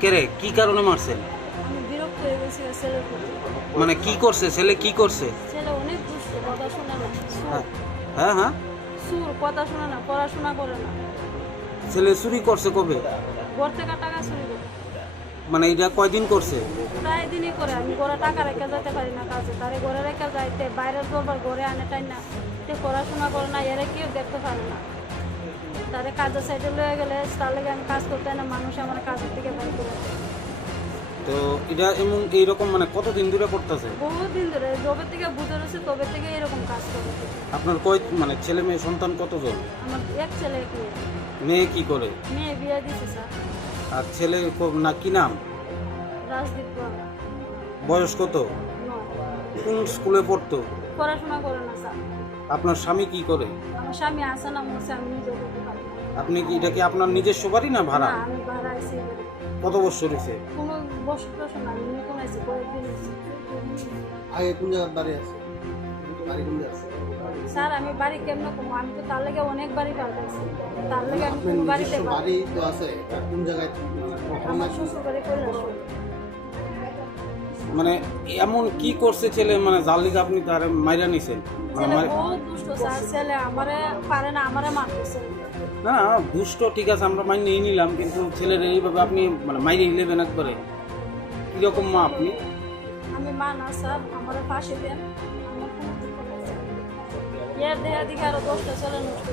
কেরে কি কারণে মারছেন আমি বিরক্ত হয়ে গেছি ওই ছেলের প্রতি। মানে কি করছে? ছেলে কি করছে? ছেলে অনেক দুষ্ট কথা শোনে না। সুর হ্যাঁ। হ্যাঁ হ্যাঁ। সুর কথা শোনে না পড়াশোনা করে না। ছেলে চুরি করছে কবে? ঘর থেকে টাকা চুরি করে। মানে এটা কয়দিন করছে? প্রায় দিনই করে। আমি ঘরে টাকা রেখে যেতে পারি না কাজে। তারে ঘরে রেখে যাইতে বাইরের দরবার ঘরে আনে টাই না সে পড়াশোনা করে না এরা কেউ দেখতে পারে না। তারে কাজের সাইডে লয়ে গেলে তার লেগে আমি কাজ করতে না মানুষ আমার কাজের থেকে বের করে তো এটা এমন এইরকম মানে কতদিন ধরে করতেছে? বহুত দিন ধরে যবে থেকে বুঝে রয়েছে তবে থেকে এরকম কাজ করে। আপনার কয় মানে ছেলে মেয়ে সন্তান কতজন? আমার এক ছেলে এক মেয়ে। মেয়ে কি করে? মেয়ে বিয়ে দিছে স্যার। আর ছেলে না কি নাম? রাজদীপ বয়স কত? কোন স্কুলে পড়তো? পড়াশোনা করে না স্যার। আপনার স্বামী কি করে? আমার স্বামী আমি নিজে করতে পারি না। আপনি কি এটা কি আপনার নিজস্ব বাড়ি না ভাড়া? না আমি ভাড়া কত বছর হয়েছে কোনো বসে টসে না আমি নতুন আইসি কয়েকদিন হয়েছে আগে কোন জায়গার বাড়ি আছে? বাড়ি কোন জায়গায় আছে? স্যার আমি বাড়ি কেমন কমো আমি তো তার লেগে অনেক বাড়ি পাল্টাইছি। তার লেগে আমি আপনার কোনো বাড়িতে নিজস্ব বাড়ি তো আছে এটা কোন জায়গায়? মানে আমার? শ্বশুর বাড়ি কৈলাস মানে এমন কি করছে ছেলে মানে লিগে আপনি তার মাইরা নিছেন? মানে না দুষ্ট ঠিক আছে আমরা মাইনে নিয়ে নিলাম কিন্তু ছেলের এইভাবে আপনি মানে মাইরে ইলেবেন একবারে। কীরকম মা আপনি? আমি মা না স্যার আমারে দেন। আমার কোনো দিকে আরও দশটা ছেলে নষ্ট।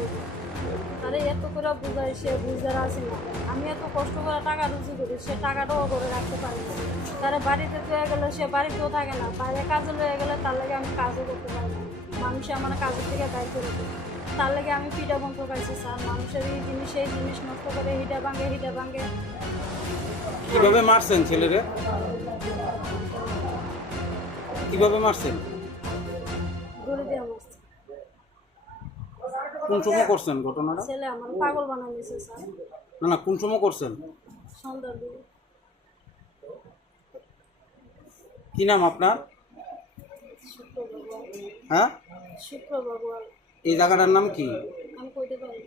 আরে এত করে বুঝাই সে বুঝতে রাজি না। আমি এত কষ্ট করে টাকা রুজি করি, সে টাকাটাও করে রাখতে পারি না। তারা বাড়িতে লয়ে গেলে সে বাড়িতেও থাকে না, বাইরে কাজে লয়ে গেলে তার লাগে আমি কাজও করতে পারি না। মানুষে আমার কাজের থেকে দায় করে তার লাগে আমি পিঠা বন্ধ পাইছি স্যার। মানুষের এই জিনিস এই জিনিস নষ্ট করে হিটা ভাঙে হিটা ভাঙে। কীভাবে মারছেন ছেলেরে? কীভাবে মারছেন? কোন সময় করছেন ঘটনাটা? ছেলে আমার পাগল বানাই দিয়েছে স্যার। না না কোন সময় করছেন? সন্ধ্যার দিকে। কি নাম আপনার? হ্যাঁ? ভগবান এই জায়গাটার নাম কি? আমি কইতে পারি।